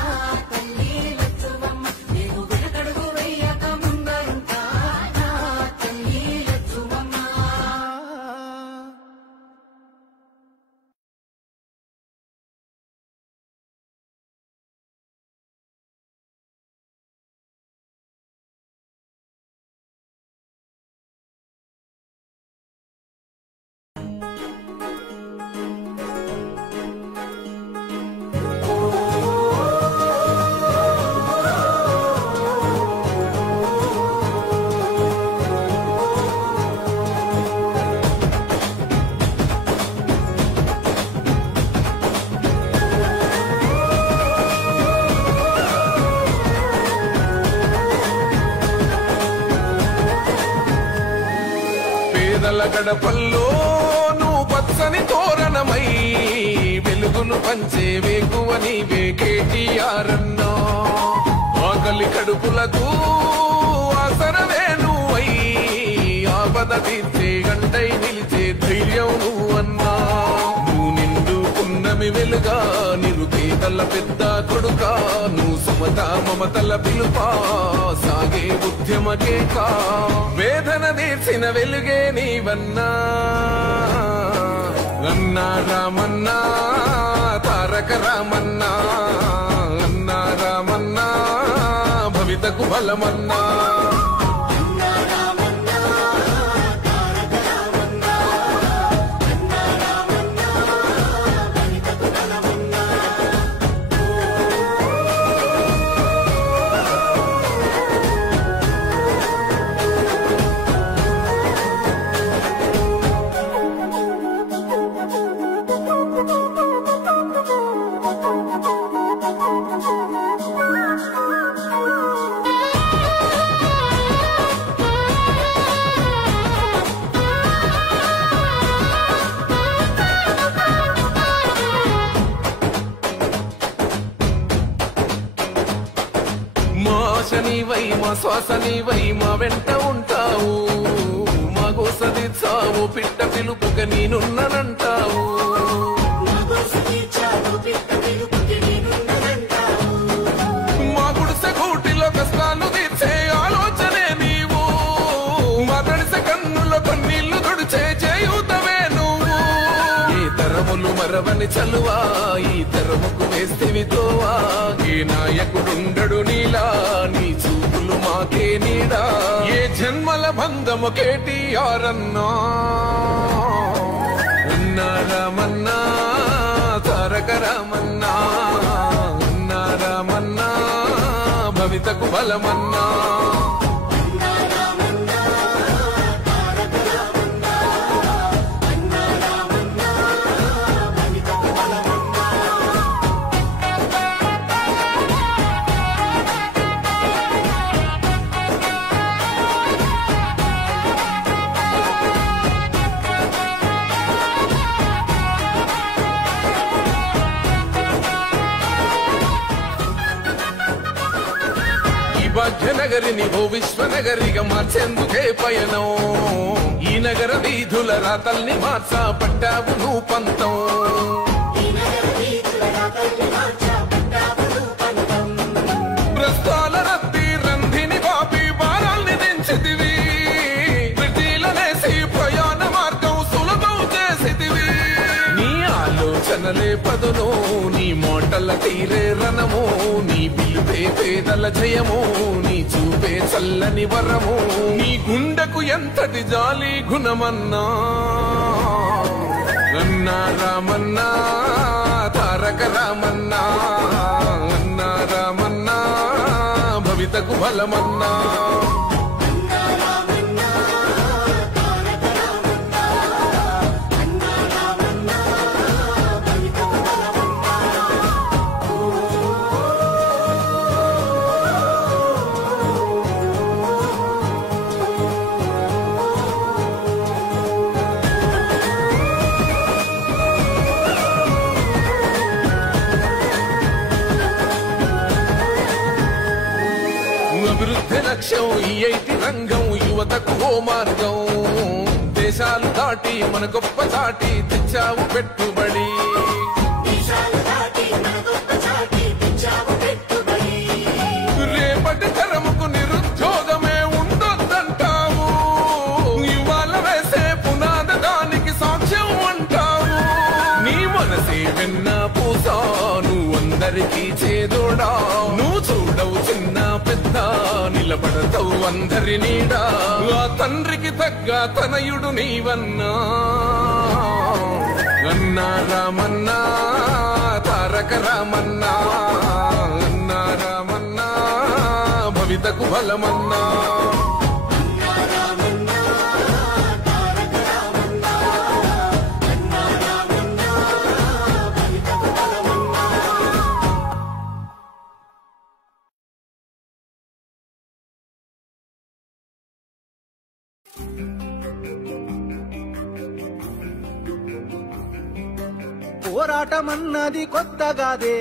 తల్లి లచ్చువమ్మ నేను వెనకడుగు వేయక ముందరుంటా నా తల్లి లచ్చువమ్మ పేదల గడపల్లో నువ్వు పచ్చని తోరణమై వెలుగును పంచే వేకువ నీవే కేటీఆర్ అన్నా ఆకలి కడుపులకు ఆసరవే నువ్వై ఆపద తీర్చే గంటై నిలిచే ధైర్యం నువ్వన్నా నువ్వు నిండుకున్నమి వెలుగా నిరుపేదల పెద్ద కొడుకా నువ్వు సమత మమతల పిలుపా సాగే ఉద్యమకే కా వేదన తీర్చిన వెలుగే నీవన్నా అన్నా రామన్నా తారక రామన్నా అన్నా రామన్నా భవితకు బలమన్నా నీవై మా శ్వాస నీవై మా వెంట ఉంటావు మా గోస తీర్చావు పిట్ట పిలుపుక నేనున్నానంటావు మా గుడిసె గూటిలో కష్టాలు తీర్చే ఆలోచనే నీవు మా తడిసె కన్నులో కన్నీళ్లు తుడిచే చేయూతవే నువ్వు ఈ తరములు మరవని చలువా ఈ తరముకు వేస్తేవి తోవా ఏ నాయకుడుండడు నీలా నీ చూపులు మాకే నీడా ఏ జన్మల బంధము కేటీఆర్ అన్నా అన్నా రామన్నా తారక రామన్నా అన్నా రామన్నా భవితకు బలమన్నా భాగ్యనగరిని ఓ విశ్వనగరిగా మార్చేందుకే పయనం ఈ నగర వీధుల రాతల్ని మార్చా పట్టావు నువ్వు పంతం ప్రస్తాల రద్దీ రంధిని బాపి భారాల్ని దించితివి బ్రిడ్జిలనేసి ప్రయాణ మార్గం సులభం చేసితివి నీ ఆలోచనలే పదును నీ మోటల తీరే రణము నీ పిలుపే పేదల జయము నీ చూపే చల్లని వరము నీ గుండెకు ఎంతటి జాలి గుణమన్నా అన్నా రామన్నా తారక రామన్నా అన్నా రామన్నా భవితకు బలమన్నా అభివృద్ధి లక్ష్యం ఈ ఐటి రంగం యువతకు ఓ మార్గం దేశాలు దాటి మన గొప్ప చాటి తెచ్చావు పెట్టుబడి రేపటి తరముకు నిరుద్యోగమే ఉండొద్దంటావు ఇవాళ వేసే పునాద దానికి సాక్ష్యం అంటావు నీ మనసే వెన్న పూసా నువ్వందరికీ చేదోడా నువ్వు చూడవు చిన్న పెద్ద నిలబడతావు అందరి నీడా ఆ తండ్రికి తగ్గ తనయుడు నీవన్నా అన్నా రామన్నా తారక రామన్నా అన్నా రామన్నా భవితకు బలమన్నా పోరాటమన్నది కొత్తగాదే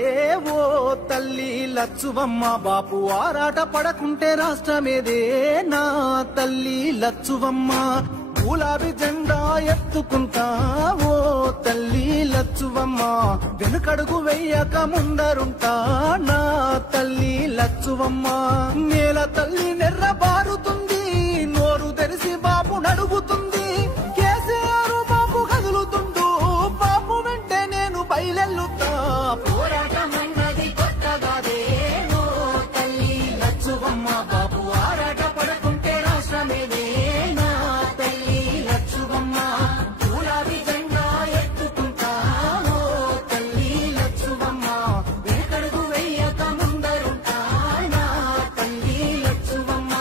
ఓ తల్లి లచ్చువమ్మ బాపు ఆరాట పడకుంటే రాష్ట్రమేదే నా తల్లి లచ్చువమ్మ గులాబీ జెండా ఎత్తుకుంటా ఓ తల్లి లచ్చువమ్మ వెనుకడుగు వెయ్యక ముందరుంటా నా తల్లి లచ్చువమ్మ నేల తల్లి నెర్ర బారుతుంది నోరు తెరిసి బాపు నడుగుతుంది కేసీఆర్ బాపు కదులుతుండు బాపు వెంటే నేను బయలెల్లుతా పోరాటమన్నది కొత్తగాదే ఓ తల్లి లచ్చువమ్మ బాపు ఆరాట పడకుంటే రాష్ట్రమేదే నా తల్లి లచ్చువమ్మ గులాబీ జెండా ఎత్తుకుంటా ఓ తల్లి లచ్చువమ్మ వెనకడుగు వెయ్యక ముందరుంటా నా తల్లి లచ్చువమ్మ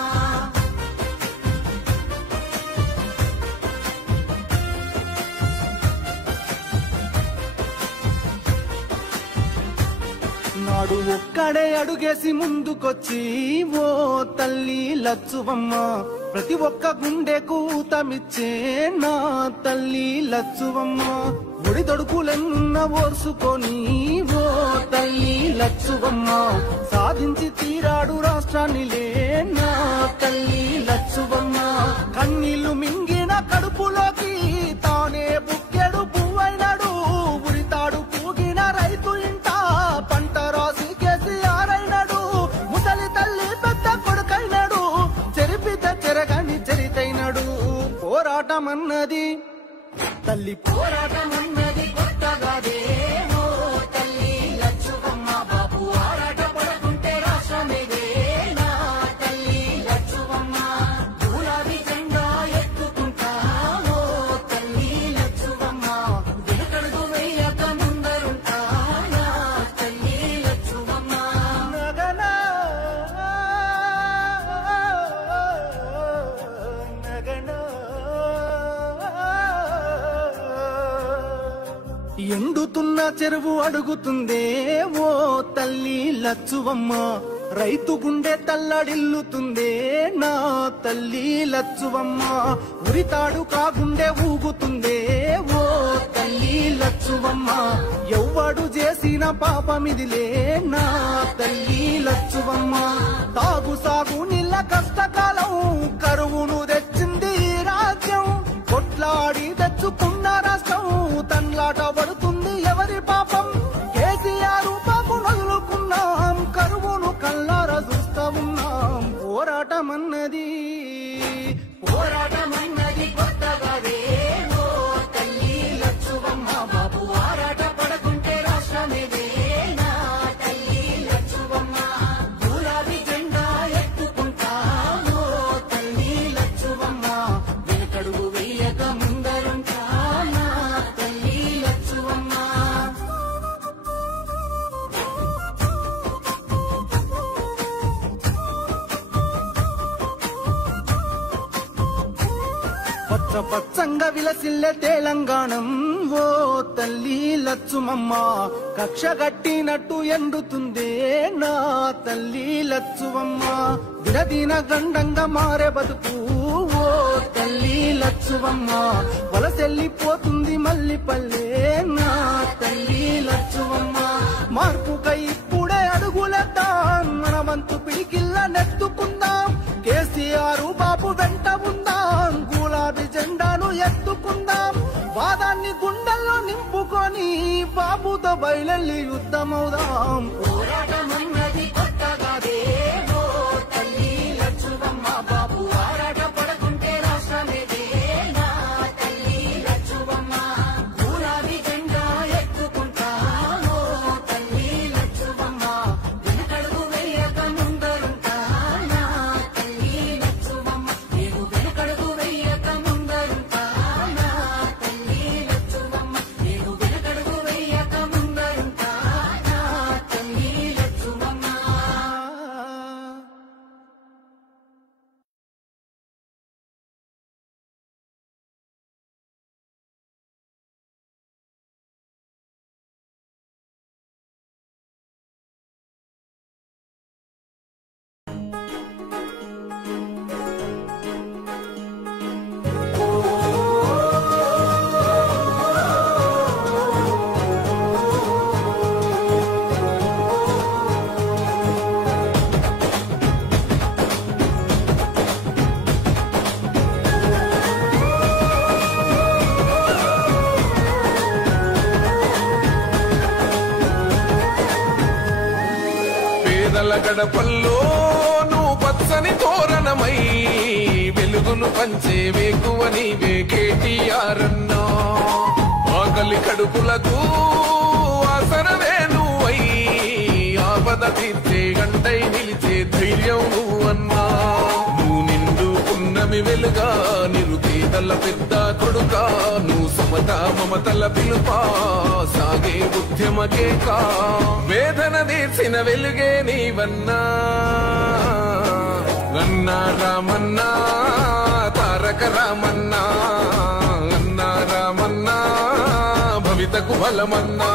నాడు ఒక్కడే అడుగేసి ముందుకొచ్చి ఓ తల్లి లచ్చువమ్మ ప్రతి ఒక్క గుండెకు ఊతమిచ్చే నా తల్లి లచ్చువమ్మ ఒడి తొడుకులెన్న ఓర్చుకొని ఓ తల్లి లచ్చువమ్మ సాధించి తీరాడు రాష్ట్రాన్నిలే నా తల్లి లచ్చువమ్మ కన్నీళ్లు మింగిన కడుపులోకి తానే బుక్కెడు పువ్వైనాడు ఉరితాడు పూగిన రైతు ఇంట పంట రాసి కేసీఆర్ అయినాడు ముసలి తల్లి పెద్ద కొడుకైనాడు చెరిపిత చెరగని చరితైనాడు పోరాటమన్నది తల్లి పోరాటమన్నది కొత్తగాదే ఓ తల్లి లచ్చువమ్మ బాపు ఆరాట పడకుంటే రాష్ట్రమేదే నా తల్లి లచ్చువమ్మ గులాబీ జెండా ఎత్తుకుంటా ఓ తల్లి లచ్చువమ్మ వెనుకడుగు వెయ్యక ముందరుంటా నా తల్లి లచ్చువమ్మ నగనా నగనా ఎండుతున్న చెరువు అడుగుతుందే ఓ తల్లి లచ్చువమ్మ రైతు గుండె తల్లడిల్లుతుందే నా తల్లి లచ్చువమ్మ ఉరితాడు కాగుండె ఊగుతుందే ఓ తల్లి లచ్చువమ్మ ఎవ్వడు చేసిన చేసిన పాపమిదిలే నా తల్లి లచ్చువమ్మ. తాగు సాగు నీళ్ళ కష్టకాలం కరువును తెచ్చింది ఈ రాజ్యం. కొట్లాడి తెచ్చుకున్న రాష్ట్రం తన్లాట పడుతుంది ఎవరి పాపం. కేసీఆర్ బాబు నదులుకున్నాం, కరువును కల్లారా చూస్తా ఉన్నాం. పోరాటమన్నది కొత్తగానే ఓ తల్లి లచ్చువమ్మ. బాబు ఆరాట పడకుంటే రాష్ట్రమేదే నా తల్లి లచ్చువమ్మ. గులాబీ జెండా ఎత్తుకుంటాం ఓ తల్లి లచ్చువమ్మ. వెనకడుగు వెయ్యక ముందరుంటా నా తల్లి లచ్చువమ్మ. పచ్చ పచ్చంగా విలసిల్లే తెలంగాణం ఓ తల్లి లచ్చుమమ్మ. కక్ష గట్టినట్టు ఎండుతుందే నా తల్లి లచ్చువమ్మ. దినదిన గండంగా మారే బతుకు ఓ తల్లి లచ్చువమ్మ. వలసెల్లిపోతుంది మల్లి పల్లె నా తల్లి లచ్చువమ్మ. మార్పుకై ఇప్పుడే అడుగులేద్దాం, మన వంతు పిడికిల్ల నెత్తుకుందాం. కేసీఆర్ బాబు వెంట ఉందాం, గులాబీ జెండాను ఎత్తుకుందాం. వాదాన్ని గుండెల్లో నింపుకొని బాబుతో బయలెళ్ళి యుద్ధమవుదాం. పోరాటమన్నది కొత్తగాదే ఓ తల్లి లచ్చువమ్మ. బాబు ఆరాట పడకుంటే రాష్ట్రమేదే నా తల్లి లచ్చువమ్మ. గులాబీ జెండా ఎత్తుకుంటా ఓ తల్లి లచ్చువమ్మ. వెనకడుగు వేయక ముందరుంటా నా తల్లి లచ్చువమ్మ. నేను వెనకడుగు వేయక ముందరుంటా నా తల్లి లచ్చువమ్మ. నేను వెనకడుగు వేయక ముందరుంటా నా తల్లి లచ్చువమ్మ. పేదల గడపల్లో నువ్వు పచ్చని తోరణమై వెలుగును పంచే వేకువ నీవే కేటీఆర్ అన్నా. ఆకలి కడుపులకు ఆసరవే నువ్వై ఆపద తీర్చే గంటై నిలిచే ధైర్యం నువ్వన్నా. నువ్వు నిండు పున్నమి వెలుగా నిరుపేదల పెద్ద కొడుకా. నువ్వు సమత మమతల పిలుపా సాగే ఉద్యమకే కా. వేదన తీర్చిన వెలుగే నీవన్నా. అన్నా రామన్నా తారక రామన్నా. అన్నా రామన్నా భవితకు బలమన్నా.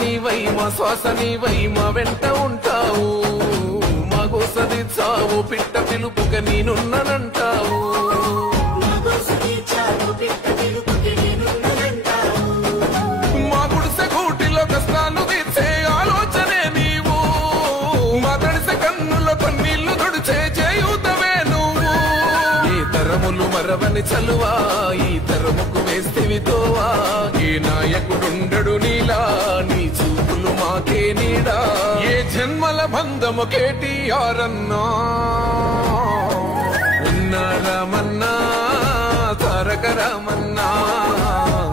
నీవై మా శ్వాస నీవై మా వెంట ఉంటావు. మా గోసదిచ్చావు పిట్ట పిలుపుగా నేనున్నానంటావు. మా గుడిసె గూటిలో కష్టాలు తీర్చే ఆలోచనే నీవు. మా తడిసె కన్నుల కన్నీళ్లు తుడిచే చేయూతవే నువ్వు. ఈ తరములు మరవని చలువా ఈ తరముకు వేస్తేవి తోవా. ఏ నాయకుడుండడు నీలా నీ చూపులు మాకే నీడా. ఏ జన్మల బంధము కేటీఆర్ అన్నా. అన్నా రామన్నా తారక రామన్నా.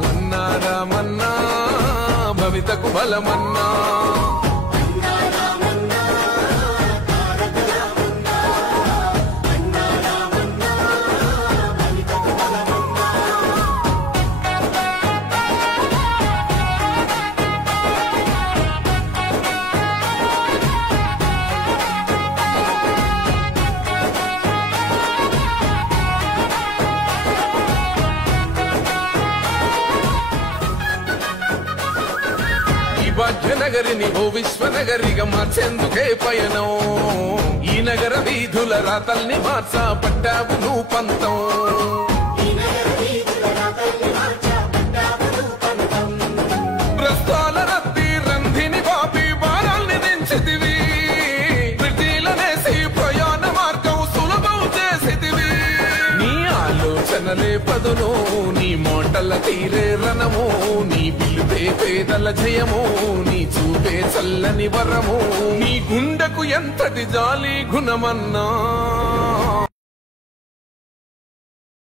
అన్నా రామన్నా భవితకు బలమన్నా. భాగ్యనగరిని ఓ విశ్వనగరిగా మార్చేందుకే పయనం ఈ నగర వీధుల రాతల్ని మార్చా పట్టావు నువ్వు పంతం ప్రస్తాల రద్ది రంధిని బాపి బారాల్ని దించితివి బ్రిటీలనేసి ప్రయాణ మార్గం సులభం చేసితివి నీ ఆలోచనలే పదును నీ మోటల తీరే రణము నీ పిలుపే పేదల జయము నీ చూపే చల్లని వరము నీ గుండెకు ఎంతటి జాలి గుణమన్నా